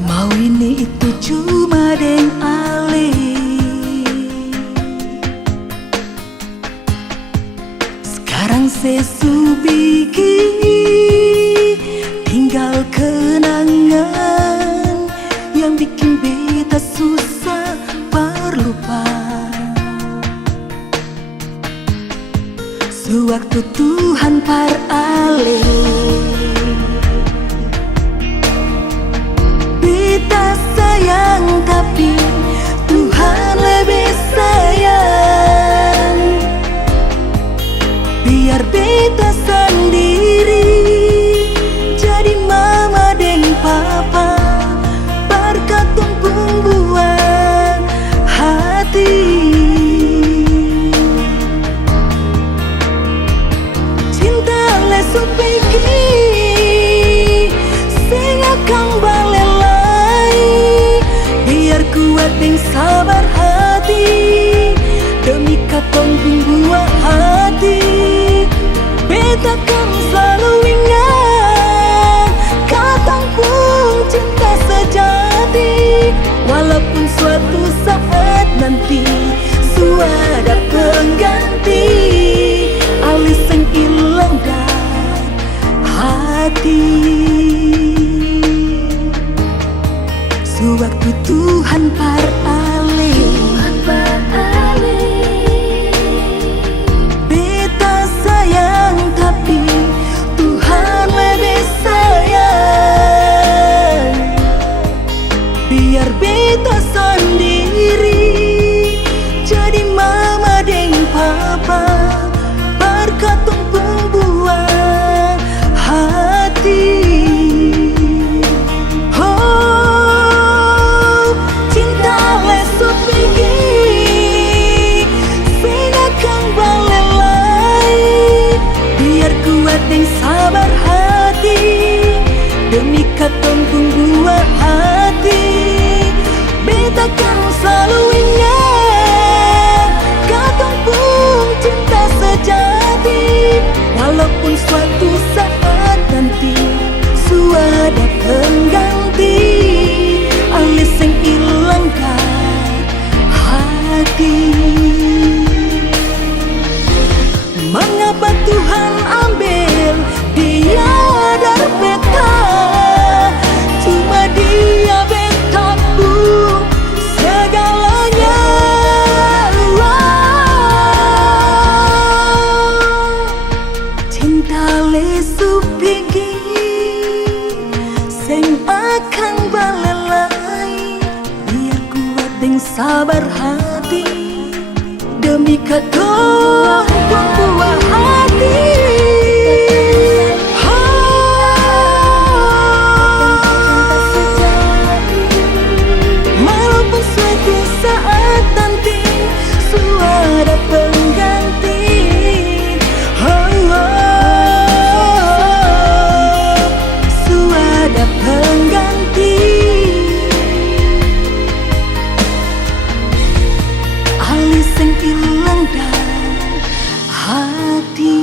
Mau ini itu cuma deng ale. Sekarang sesu bikin tinggal kenangan yang bikin beta susah berlupa. Sewaktu Tuhan par ale, beta sayang tapi Tuhan lebih sayang. Biar beta sendiri jadi mama deng papa, berkat tumpung buat hati. Cinta lesu pikir sing akan balelai, biar kuat deng sabar hati demi katong buah hati. Beta kan selalu ingat katong pun cinta sejati, walaupun suatu saat nanti suada pengganti, alis yang hilang dan hati. Sewaktu Tuhan par ale, beta sayang tapi Tuhan lebih sayang. Biar beta sendiri jadi mama deng papa, berkat tumpung buah hati. Oh, cinta lesu pikir sing akan balelai, biar kuat deng sabar hati demi katong buah hati. Beta kan selalu ingat katong pun cinta sejati, walaupun suatu saat nanti suada pengganti, alis yang hilang kan hati. Mengapa Tuhan ambil dia dari beta? Cuma dia beta pun segalanya. Cinta lesu pikir sing akan balelai, biar kuat deng sabar hati demi katong buah hati. Walaupun suatu saat nanti suada pengganti, suada pengganti, alis yang hilang dan hati.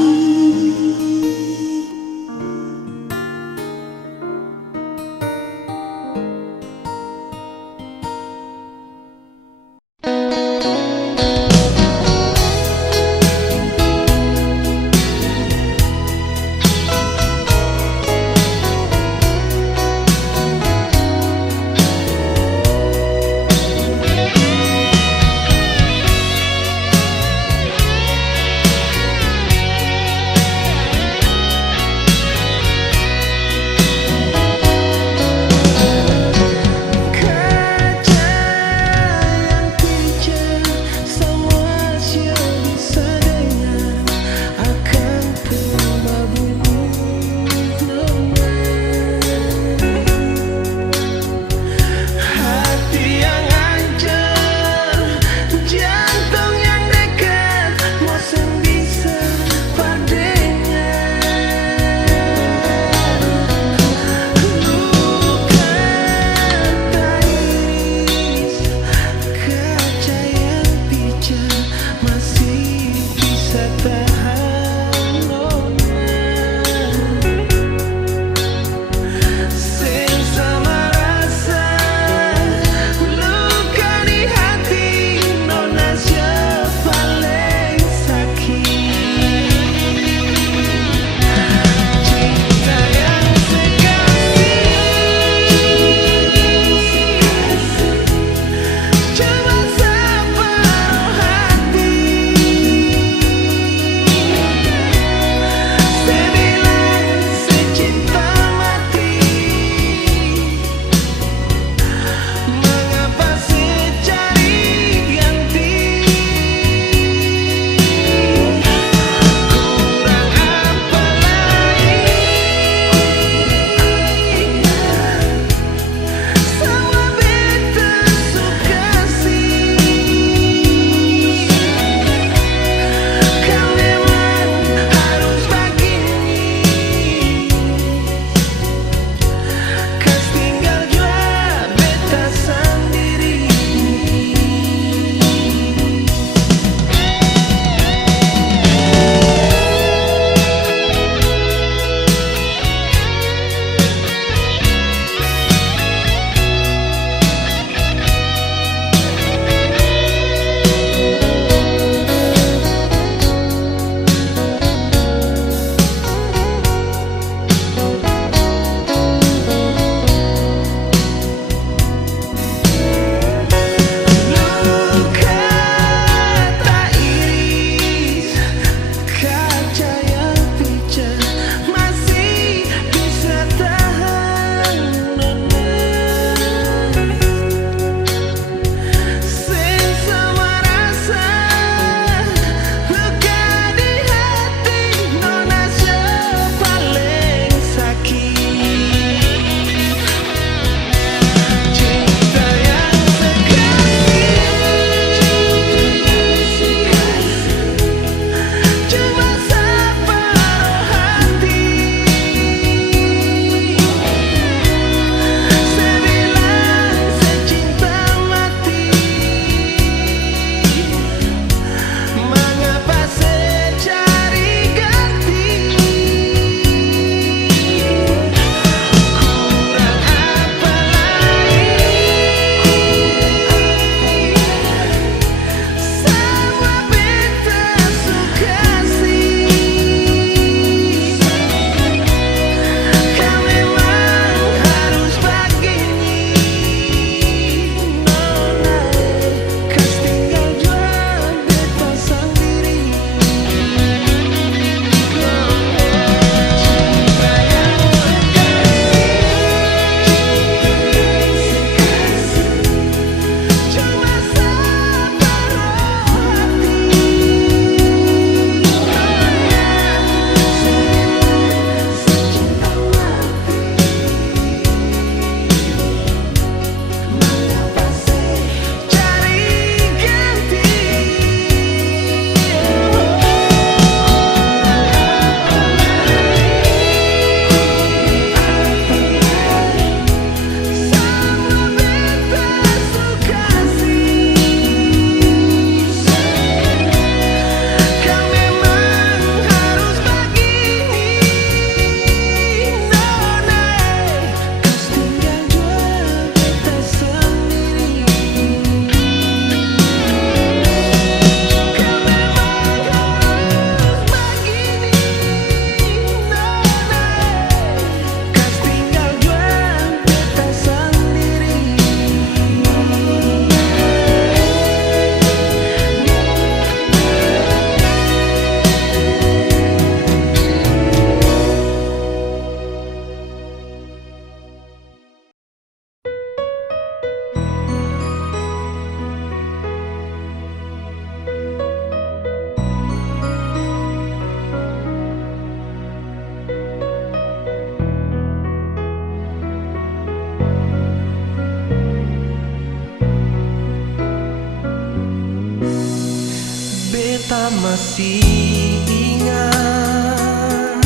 masih ingat,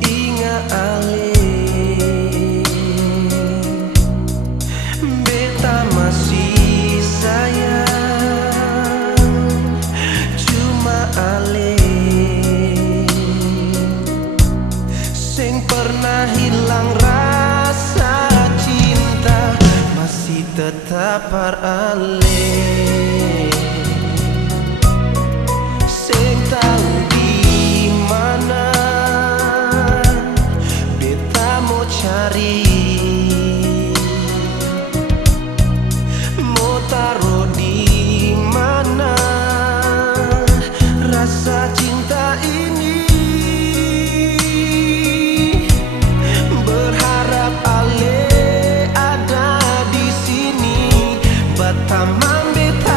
ingat ale. Beta masih sayang, cuma ale sing pernah hilang rasa cinta, masih tetap ale. Sing tahu di mana beta mau cari, mau taruh di mana rasa cinta ini. Berharap ale ada di sini, Batamang beta.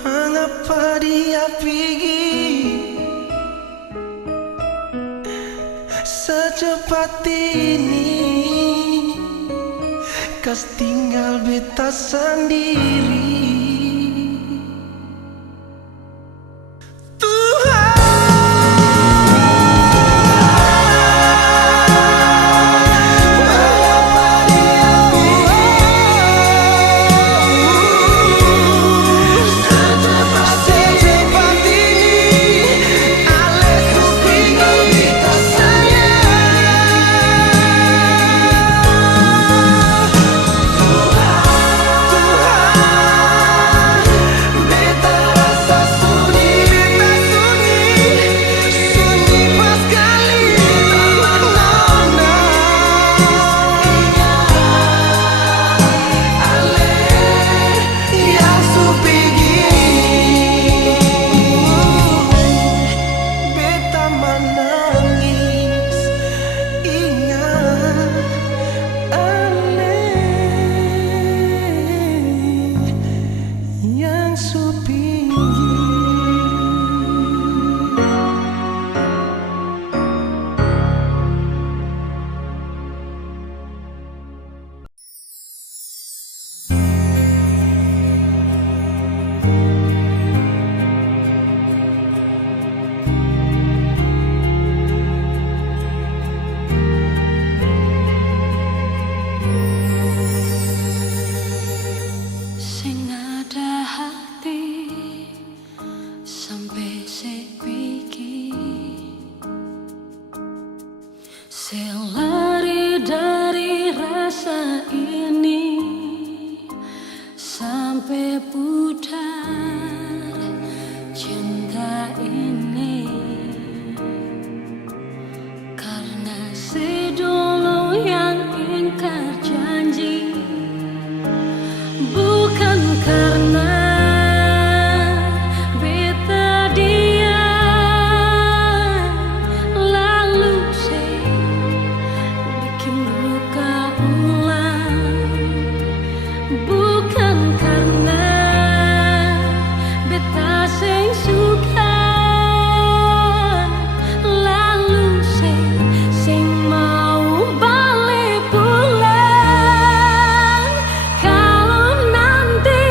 Mengapa dia pergi secepat ini, kas tinggal beta sendiri. Selari dari rasa ini sampai pudar cinta ini, karena sedulu yang ingkar janji, bukan karena beta dia lalu bikin luka ulang, bukan karena beta sing suka lalu sing mau balik pulang. Kalau nanti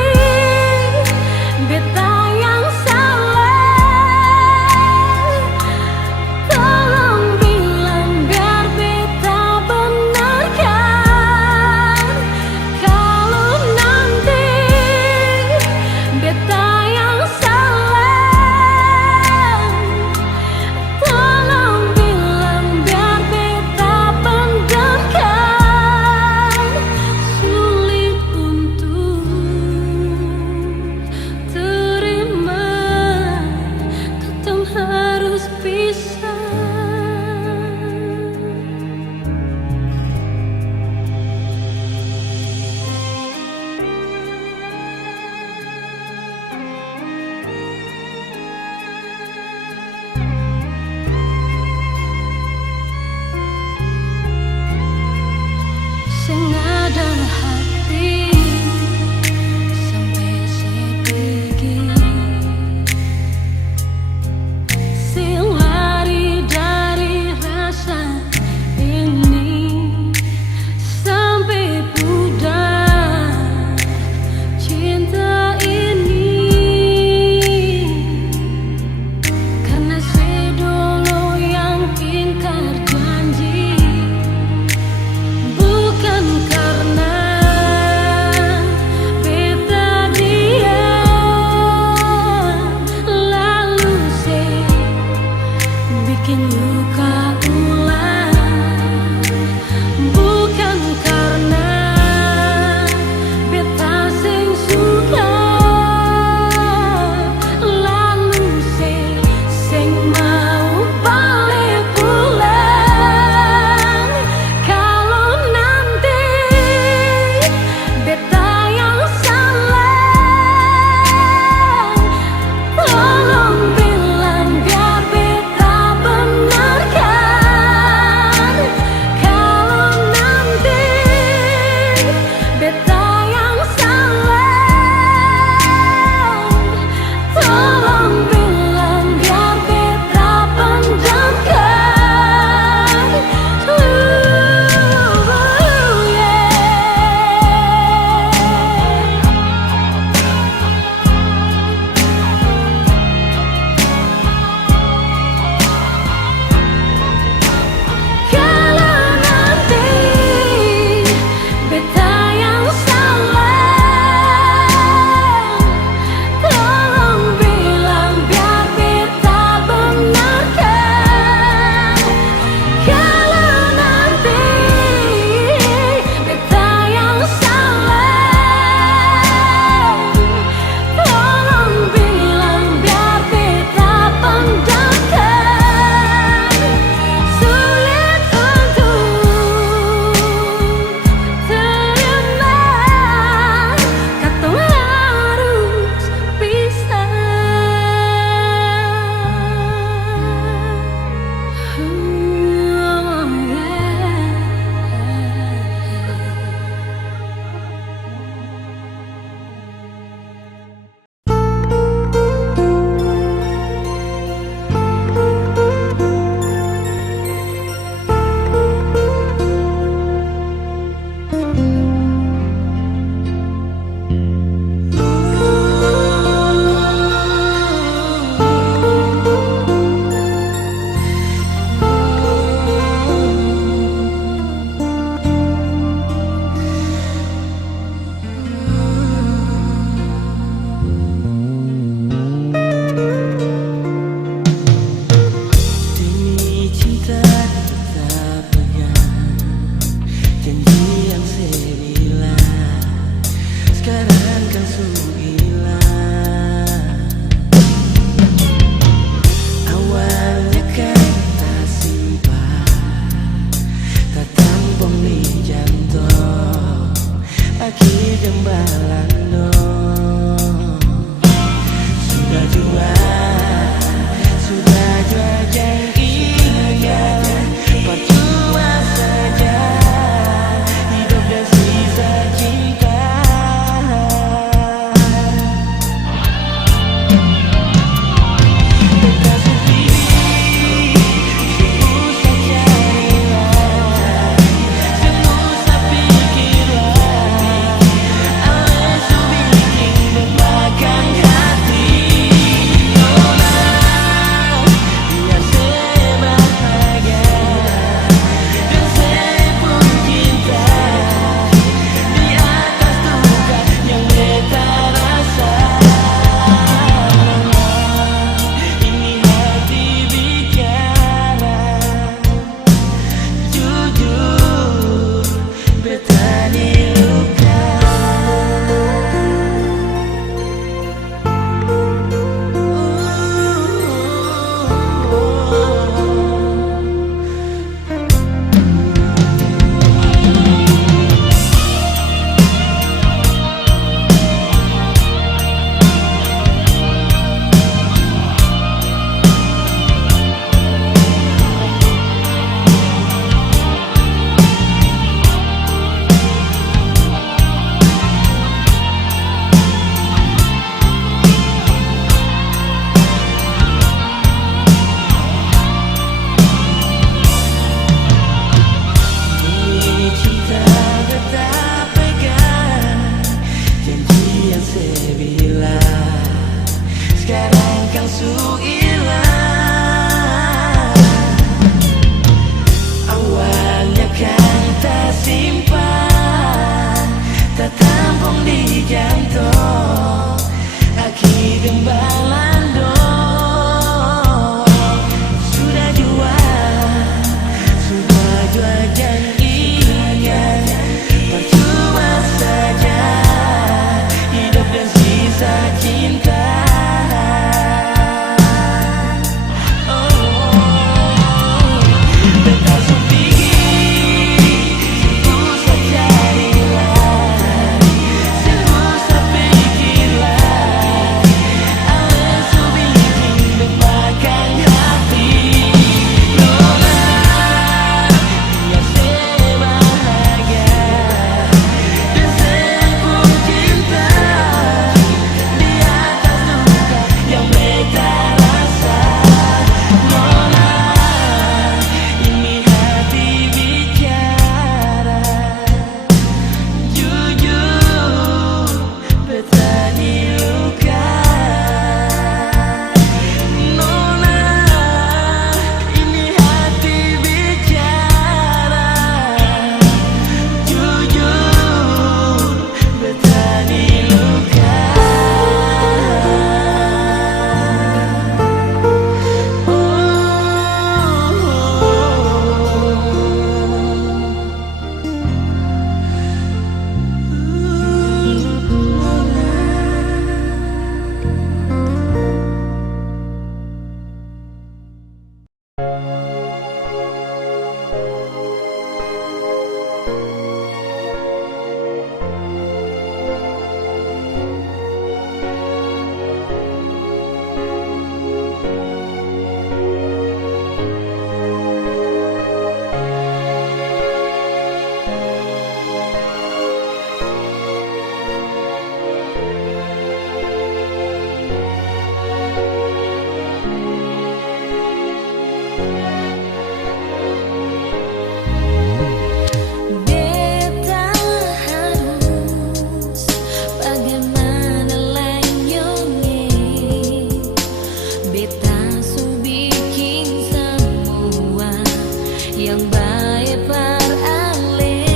yang baik beralih,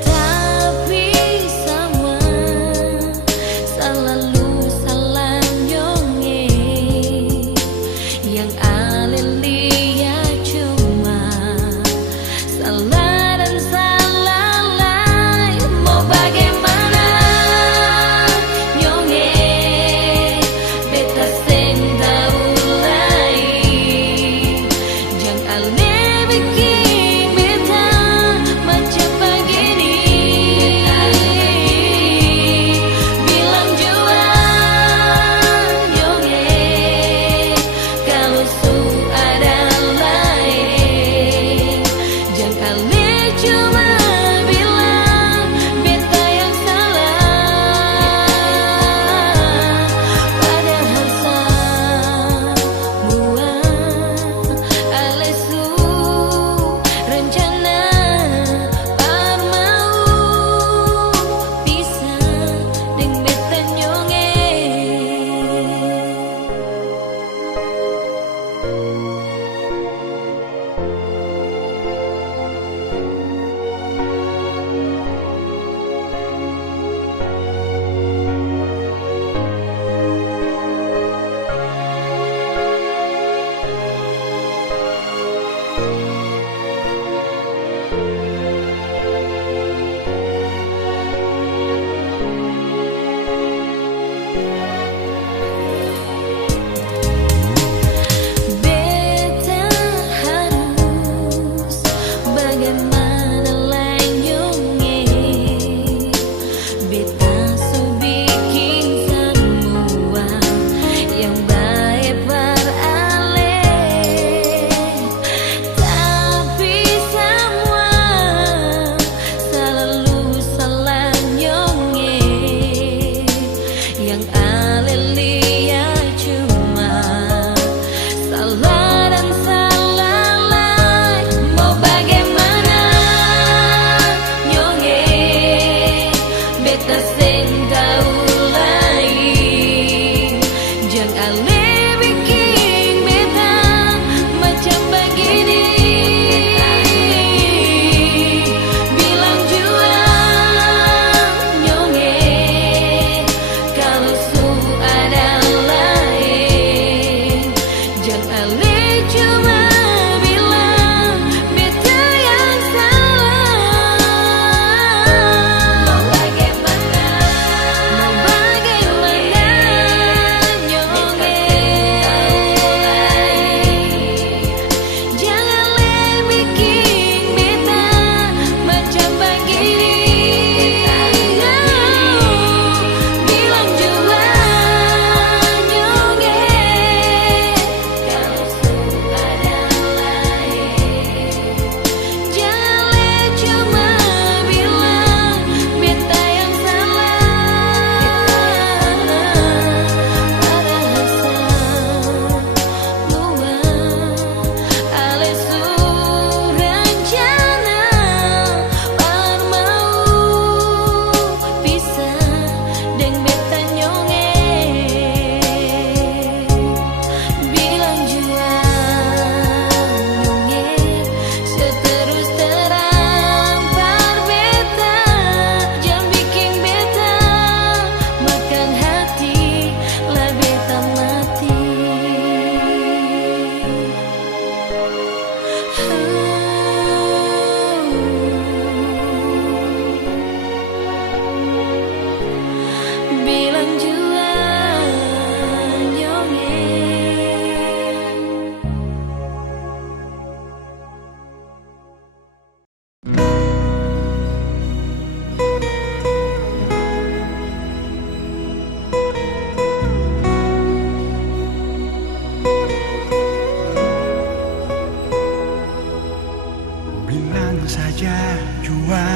tapi sama selalu salah nyonge yang alih lia cuma salah dan salah lain. Mau bagaimana nyonge beta sing tau lain, jang ale bikin beta macam begini. Bilang jua nyonge kalau su ada lain, jang ale cuma bilang beta yang salah, padahal semua ale su rencana par mau pisah deng beta nyonge. Beta harus bagaimana lagi nyonge, beta su bikin semua yang baik beralih, tapi semua selalu salah nyonge yang alih lia cuma salah dan salah lain. Mau bagaimana nyonge beta sing tau lain, jang ale bikin beta macam begini. Bilang jua nyonge kalau su ada lain, jang ale cuma bilang beta yang salah. Mau bagaimana nyonge, jangan le bikin beta macam begini. Bilang jua nyonge kalau su ada lain, jangan le cuma bilang beta yang salah, padahal semua ale su rencana par mau pisah deng beta nyonge. Bilang jua nyonge seterus terang par beta, jang bikin beta makan hati lah beta mati. Bilang jua nyonge. Bilang saja jua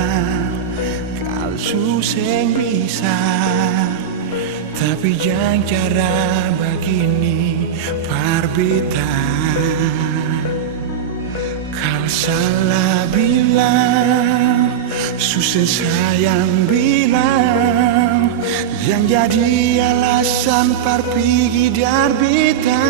kalau suseng bisa, tapi jangan cara begini parbita. Kalau salah bilang, susah sayang bilang, yang jadi alasan par pergi darbita.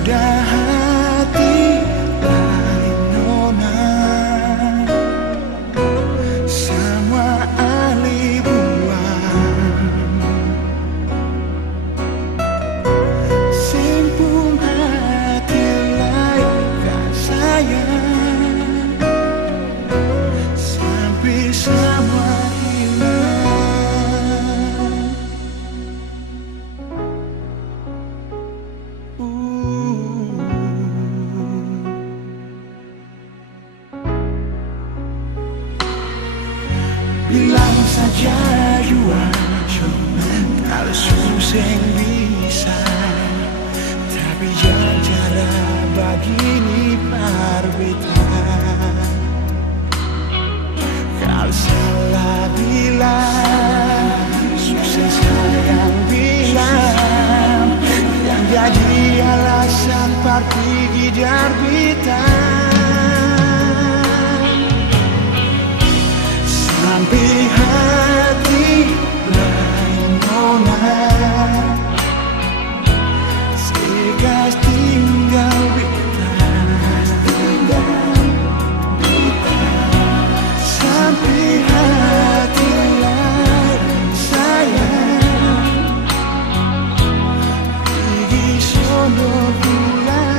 ada hati lain nona, semua alih buang, simpung hati lain kah sayang, sampai semua bilang saja jua kalau susah bisa, tapi jangan cara begini berbeda. Kalau salah bilang, susah sayang bilang, yang jadi alasan pergi bintang. Sampai hati lain nona, sekas tinggal sampai hati lain sayang, pergi sono pulang.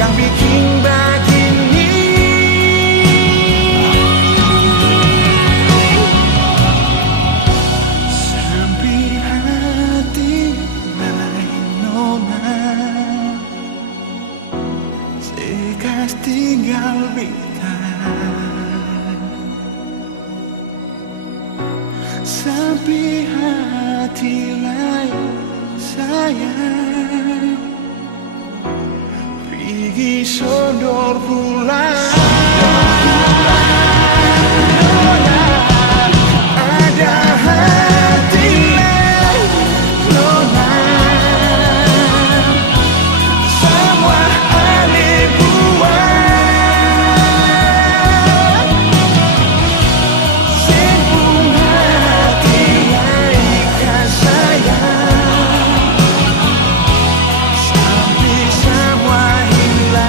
Yang bikin begini, sampai hati lain nona, sekas tinggal bintang. Sampai hati lain sayang, pergi sodor pulang. Ada hati lain nona, semua alih buang, simpung hati lain kah sayang, sampai semua hilang.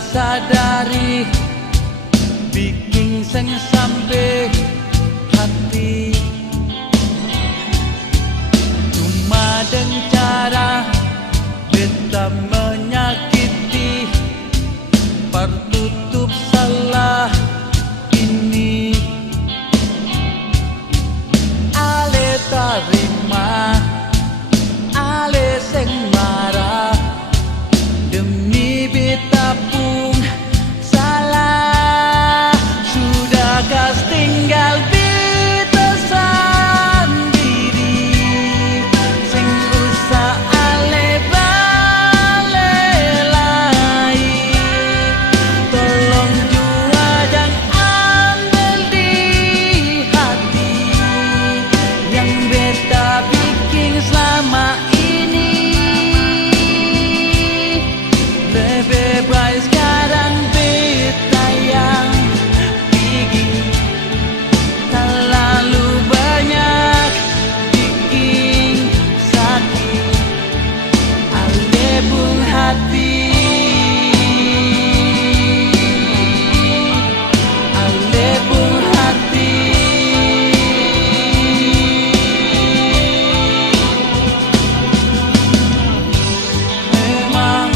sadari bikin sing sampai hati cuma dengan cara beta menyakiti pertutup salah ini ale tarima ale sing marah demi beta pun salah sudah kas tinggal beta sendiri sing usah ale bale lagi tolong jua jangan ambil di hati yang beta bikin selama ini lebih baik sekarang beta yang bikin terlalu banyak bikin sakit ale pun hati ale pun hati memang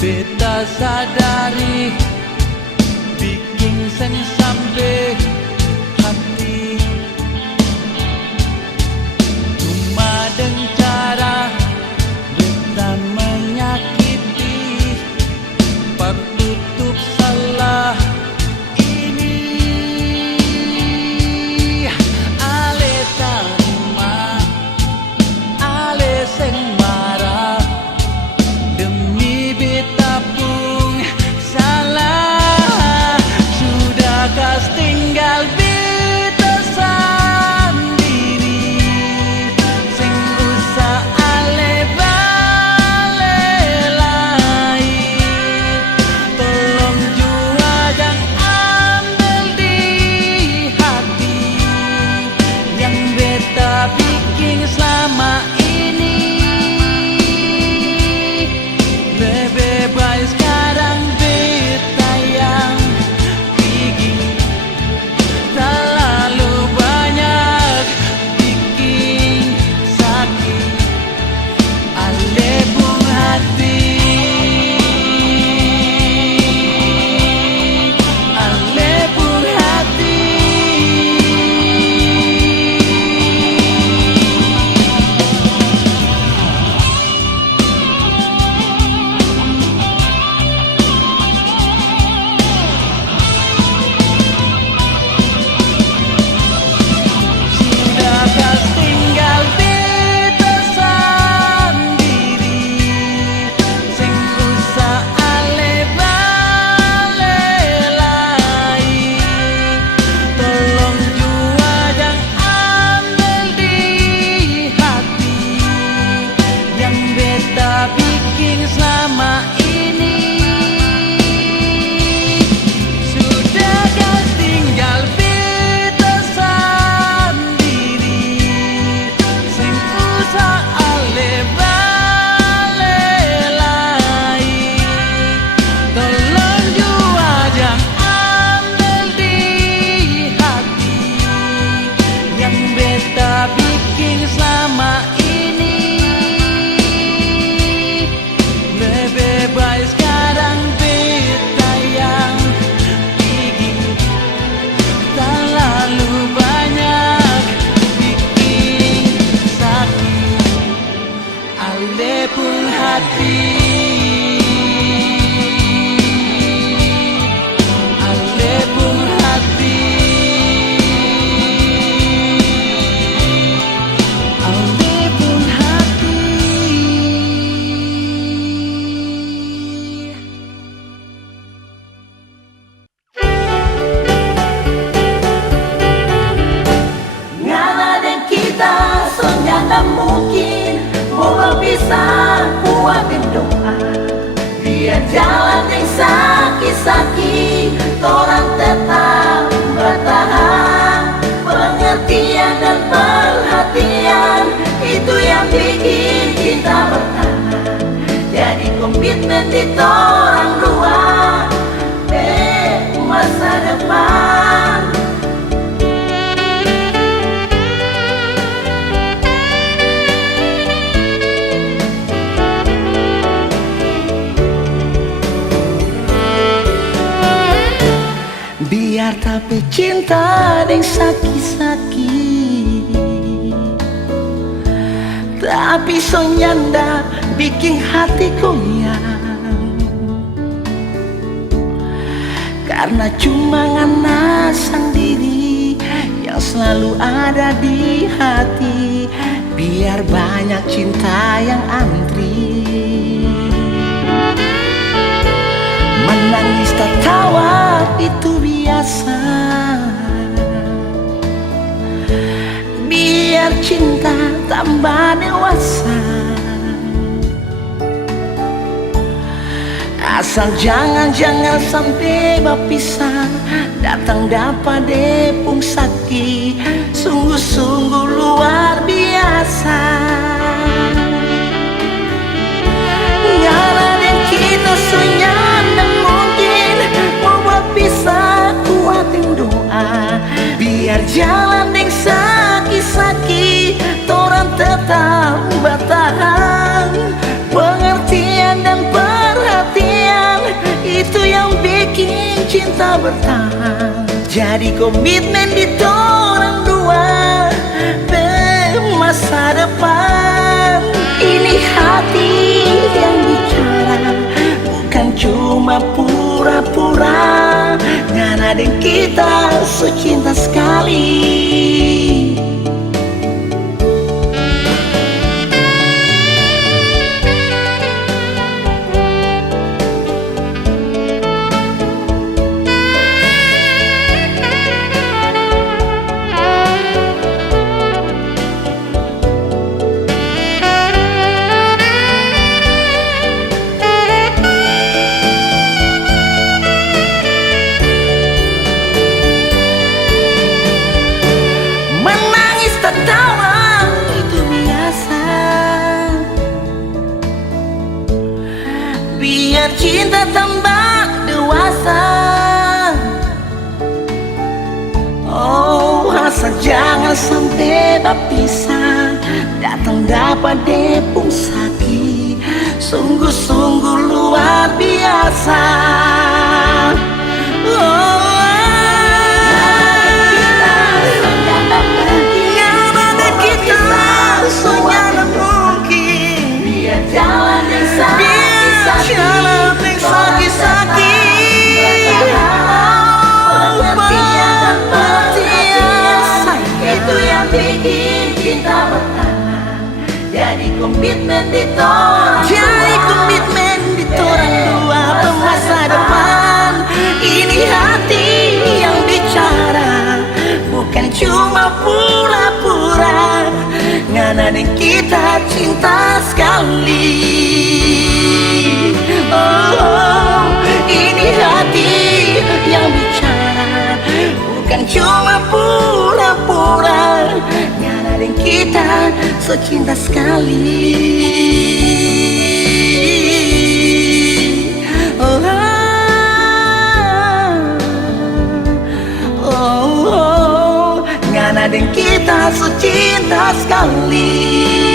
beta sadari bikin sing sampai hati cuma dengan cara beta menyakiti pertutup salah ini ale tarima ale sing marah demi beta pun salah sudah kas tinggal beta sendiri sing usah ale bale lagi tolong jua jangan ambil di hati yang beta bikin selama ini lebih baik sekarang beta yang bikin terlalu banyak bikin sakit ale pun hati ale pun hati sudah kas tinggal beta sendiri sing usah ale bale lagi tolong jua jangan ambil di hati yang beta bikin selama ini sudah kas tinggal beta sendiri sing usah ale bale lagi tolong jua jangan ambil di hati yang beta bikin selama ini lebih baik sekarang beta yang bikin terlalu banyak bikin sakit ale pun hati ale pun hati ale pun hati Ngala dan kita soalnya mungkin mau berpisah buat berdoa biar jalan yang sakit-sakit orang tetap bertahan pengertian dan perhatian itu yang bikin kita bertahan jadi komitmen di orang dua hati cinta deng sakit-sakit, tapi so nyanda bikin hati goyang. Karena cuma ngana sendiri yang selalu ada di hati, biar banyak cinta yang antri. Menangis tertawa itu biasa, biar cinta tambah dewasa. Asal jangan sampai berpisah, datang dapat depung sakit, sungguh-sungguh luar biasa. Ngala dan kita senyanda mungkin mau berpisah, kuatin doa biar jalan yang sakit-sakit torang tetap bertahan. Pengertian dan perhatian itu yang bikin cinta bertahan. Jadi komitmen di torang dua masa depan. Ini hati yang bicara, bukan cuma pura-pura. Ngana dan kita so cinta sekali. Tertawa itu biasa, biar cinta tambah dewasa. Oh, asal jangan sampai berpisah, datang dapat depung sakit, sungguh-sungguh luar biasa. Jadi komitmen di torang dua masa depan. Ini hati yang bicara, bukan cuma pura-pura. Ngana dan kita cinta sekali. Oh, ini hati yang bicara, bukan cuma pura-pura. Ngana dan kita so cinta sekali. Oh, oh, oh, oh. Ngana dan kita so cinta sekali.